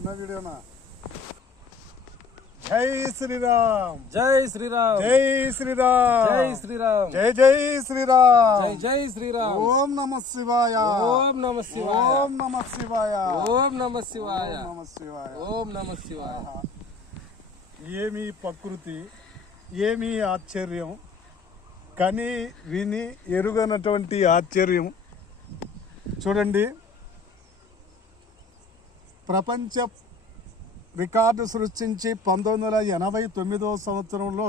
చిన్న వీడియోనా. జై శ్రీరామ్, జై శ్రీరామ్, జై శ్రీరామ్, జై శ్రీరామ్, జై జై శ్రీరామ్, జై జై శ్రీరామ్. ఓం నమః శివాయ, ఓం నమః శివాయ, ఓం నమః శివాయ, ఓం నమః శివాయ, ఓం నమః శివాయ, ఓం నమః శివాయ. ఏమి ప్రకృతి, ఏమి ఆశ్చర్యం, కని విని ఎరుగనటువంటి ఆశ్చర్యం. చూడండి, ప్రపంచ రికార్డు సృష్టించి 1989 సంవత్సరంలో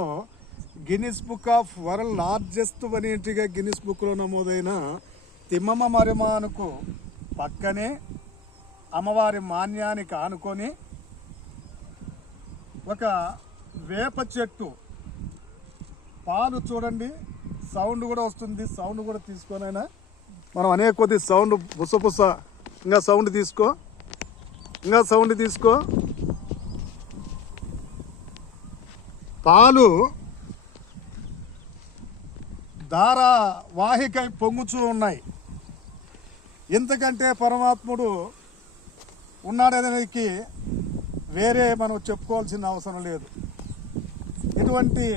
Guinness book of world largest వనీటిగా గిన్నిస్ బుక్లో నమోదైన తిమ్మమ్మ మరిమానుకు పక్కనే అమ్మవారి మాన్యానికి ఆనుకొని ఒక వేప చెట్టు, పాలు చూడండి, సౌండ్ కూడా వస్తుంది. సౌండ్ కూడా తీసుకోనైనా మనం అనేక కొద్ది సౌండ్ బుసబుస, ఇంకా సౌండ్ తీసుకో, ఇంకా సౌండ్ తీసుకో. పాలు ధారావాహికై పొంగుచూ ఉన్నాయి. ఇంతకంటే పరమాత్ముడు ఉన్నాడనేకి వేరే మనం చెప్పుకోవాల్సిన అవసరం లేదు. ఇటువంటి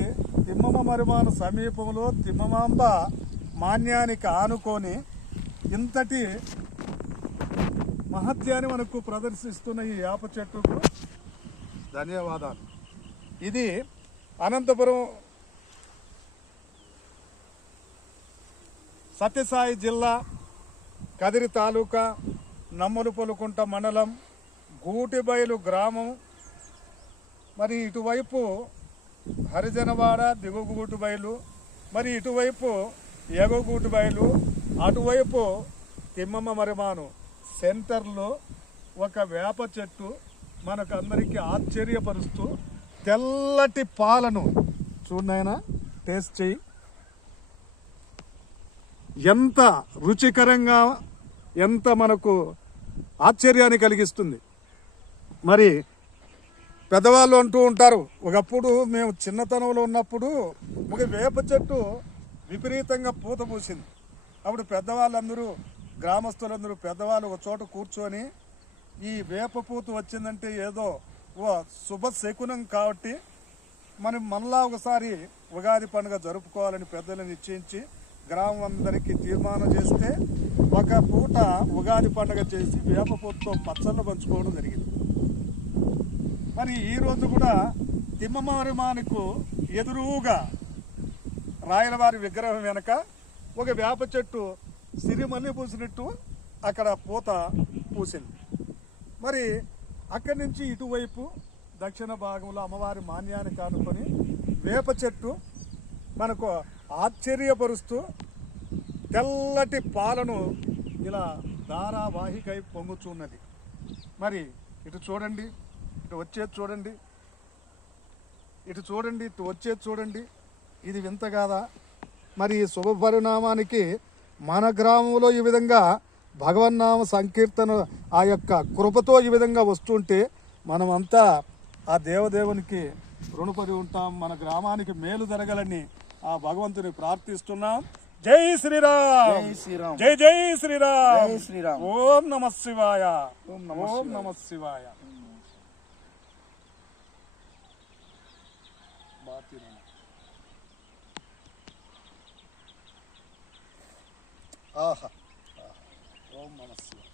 తిమ్మమ్మ మరిమాను సమీపంలో తిమ్మమాంబ మాన్యానికి ఆనుకొని ఇంతటి మహత్యాన్ని మనకు ప్రదర్శిస్తున్న ఈ వేప చెట్టుకు ధన్యవాదాలు. ఇది అనంతపురం సత్యసాయి జిల్లా కదిరి తాలూకా నమ్మలుపొలుకుంట మండలం గూటిబయలు గ్రామం. మరి ఇటువైపు హరిజనవాడ దిగుగూటిబయలు, మరి ఇటువైపు ఎగుగూటిబయలు, అటువైపు తిమ్మమ్మ మరిమాను సెంటర్లో ఒక వేప చెట్టు మనకు అందరికీ ఆశ్చర్యపరుస్తూ తెల్లటి పాలను చూడనైనా టేస్ట్ చేయి. ఎంత రుచికరంగా, ఎంత మనకు ఆశ్చర్యాన్ని కలిగిస్తుంది. మరి పెద్దవాళ్ళు అంటూ ఉంటారు, ఒకప్పుడు మేము చిన్నతనంలో ఉన్నప్పుడు ఒక వేప చెట్టు విపరీతంగా పూత పూసింది. అప్పుడు పెద్దవాళ్ళందరూ, గ్రామస్తులందరూ పెద్దవాళ్ళు ఒక చోట కూర్చొని ఈ వేప పూత వచ్చిందంటే ఏదో ఓ శుభ శకునం కాబట్టి మనం మళ్ళా ఒకసారి ఉగాది పండుగ జరుపుకోవాలని పెద్దలు నిశ్చయించి గ్రామం అందరికీ తీర్మానం చేస్తే ఒక పూట ఉగాది పండుగ చేసి వేప పూతతో పచ్చళ్ళు పంచుకోవడం జరిగింది. మరి ఈరోజు కూడా తిమ్మమ్మ మరిమానుకు ఎదురుగా రాయలవారి విగ్రహం వెనక ఒక వేప చెట్టు సిరిమల్లి పూసినట్టు అక్కడ పూత పూసింది. మరి అక్కడి నుంచి ఇటువైపు దక్షిణ భాగంలో అమ్మవారి మాన్యాన్ని కానుకొని వేప చెట్టు మనకు ఆశ్చర్యపరుస్తూ తెల్లటి పాలను ఇలా ధారావాహికై పొంగుచున్నది. మరి ఇటు చూడండి, ఇటు వచ్చేది చూడండి, ఇటు చూడండి, ఇటు వచ్చేది చూడండి. ఇది వింత కాదా? మరి ఈ శుభ పరిణామానికి మన గ్రామంలో ఈ విధంగా భగవన్నామ సంకీర్తన ఆ యొక్క కృపతో ఈ విధంగా వస్తుంటే మనమంతా ఆ దేవదేవునికి రుణపడి ఉంటాం. మన గ్రామానికి మేలు జరగాలని ఆ భగవంతుని ప్రార్థిస్తున్నాం. జై శ్రీరామ్, జై శ్రీరామ్, జై జై శ్రీరామ్, జై శ్రీరామ్. ఓం నమః శివాయ, ఓం ఓం నమః శివాయ. ఆహా, ఓం నమః శివాయ.